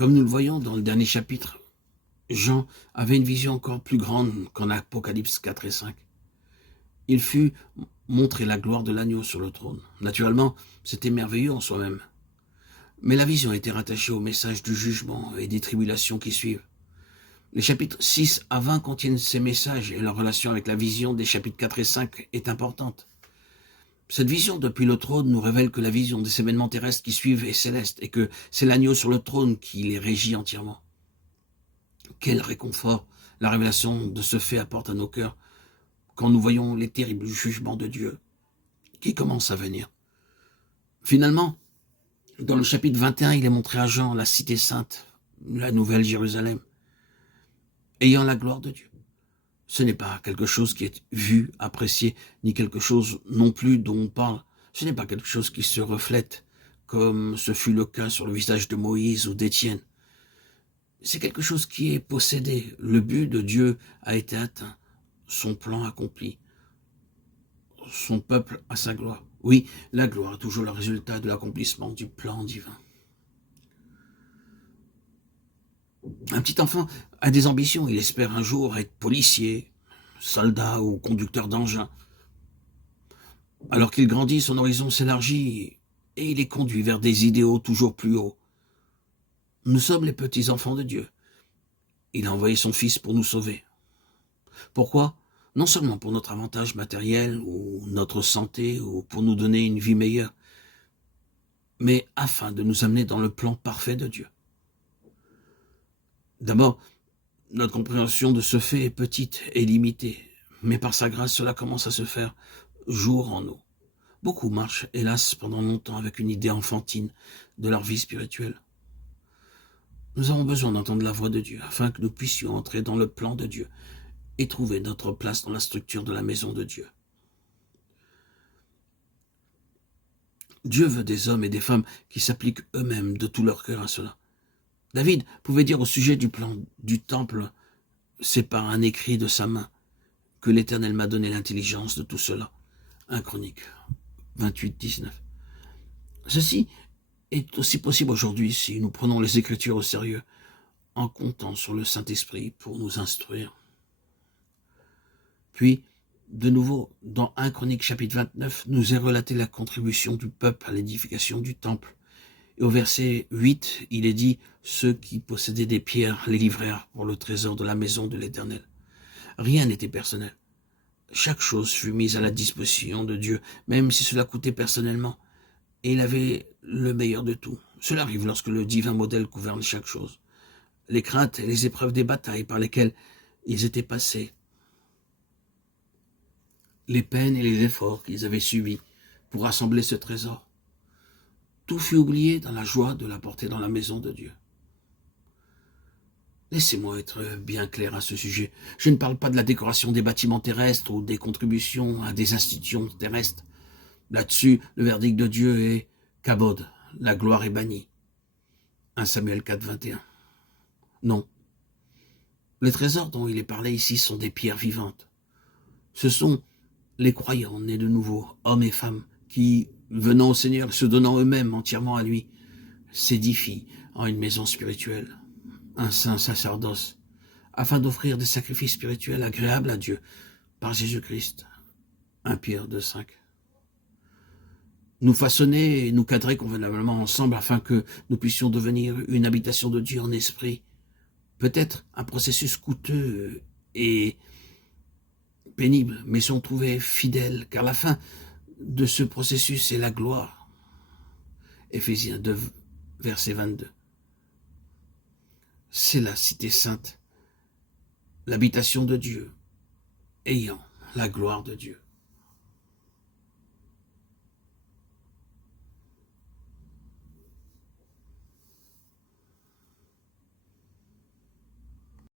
Comme nous le voyons dans le dernier chapitre, Jean avait une vision encore plus grande qu'en Apocalypse 4 et 5. Il fut montré la gloire de l'agneau sur le trône. Naturellement, c'était merveilleux en soi-même. Mais la vision était rattachée au message du jugement et des tribulations qui suivent. Les chapitres 6 à 20 contiennent ces messages et leur relation avec la vision des chapitres 4 et 5 est importante. Cette vision depuis le trône nous révèle que la vision des événements terrestres qui suivent est céleste et que c'est l'agneau sur le trône qui les régit entièrement. Quel réconfort la révélation de ce fait apporte à nos cœurs quand nous voyons les terribles jugements de Dieu qui commencent à venir. Finalement, dans le chapitre 21, il est montré à Jean la cité sainte, la nouvelle Jérusalem, ayant la gloire de Dieu. Ce n'est pas quelque chose qui est vu, apprécié, ni quelque chose non plus dont on parle. Ce n'est pas quelque chose qui se reflète, comme ce fut le cas sur le visage de Moïse ou d'Étienne. C'est quelque chose qui est possédé. Le but de Dieu a été atteint, son plan accompli, son peuple a sa gloire. Oui, la gloire est toujours le résultat de l'accomplissement du plan divin. Un petit enfant a des ambitions, il espère un jour être policier, soldat ou conducteur d'engin. Alors qu'il grandit, son horizon s'élargit et il est conduit vers des idéaux toujours plus hauts. Nous sommes les petits enfants de Dieu. Il a envoyé son Fils pour nous sauver. Pourquoi ? Non seulement pour notre avantage matériel ou notre santé ou pour nous donner une vie meilleure, mais afin de nous amener dans le plan parfait de Dieu. D'abord, notre compréhension de ce fait est petite et limitée, mais par sa grâce, cela commence à se faire jour en nous. Beaucoup marchent, hélas, pendant longtemps avec une idée enfantine de leur vie spirituelle. Nous avons besoin d'entendre la voix de Dieu, afin que nous puissions entrer dans le plan de Dieu et trouver notre place dans la structure de la maison de Dieu. Dieu veut des hommes et des femmes qui s'appliquent eux-mêmes de tout leur cœur à cela. David pouvait dire au sujet du plan du temple, c'est par un écrit de sa main que l'Éternel m'a donné l'intelligence de tout cela. 1 Chroniques 28, 19. Ceci est aussi possible aujourd'hui si nous prenons les Écritures au sérieux, en comptant sur le Saint-Esprit pour nous instruire. Puis, de nouveau, dans 1 Chroniques chapitre 29, nous est relaté la contribution du peuple à l'édification du temple. Et au verset 8, il est dit « Ceux qui possédaient des pierres les livrèrent pour le trésor de la maison de l'Éternel. » Rien n'était personnel. Chaque chose fut mise à la disposition de Dieu, même si cela coûtait personnellement. Et il avait le meilleur de tout. Cela arrive lorsque le divin modèle gouverne chaque chose. Les craintes et les épreuves des batailles par lesquelles ils étaient passés, les peines et les efforts qu'ils avaient subis pour rassembler ce trésor, tout fut oublié dans la joie de l'apporter dans la maison de Dieu. Laissez-moi être bien clair à ce sujet. Je ne parle pas de la décoration des bâtiments terrestres ou des contributions à des institutions terrestres. Là-dessus, le verdict de Dieu est « Kabod », la gloire est bannie. 1 Samuel 4, 21. Non. Les trésors dont il est parlé ici sont des pierres vivantes. Ce sont les croyants nés de nouveau, hommes et femmes, qui, venant au Seigneur et se donnant eux-mêmes entièrement à lui, s'édifient en une maison spirituelle, un saint sacerdoce, afin d'offrir des sacrifices spirituels agréables à Dieu par Jésus-Christ. 1 Pierre 2, 5. Nous façonner et nous cadrer convenablement ensemble afin que nous puissions devenir une habitation de Dieu en esprit. Peut-être un processus coûteux et pénible, mais si on trouvait fidèle, car la fin de ce processus est la gloire. Éphésiens 2, verset 22. C'est la cité sainte, l'habitation de Dieu, ayant la gloire de Dieu.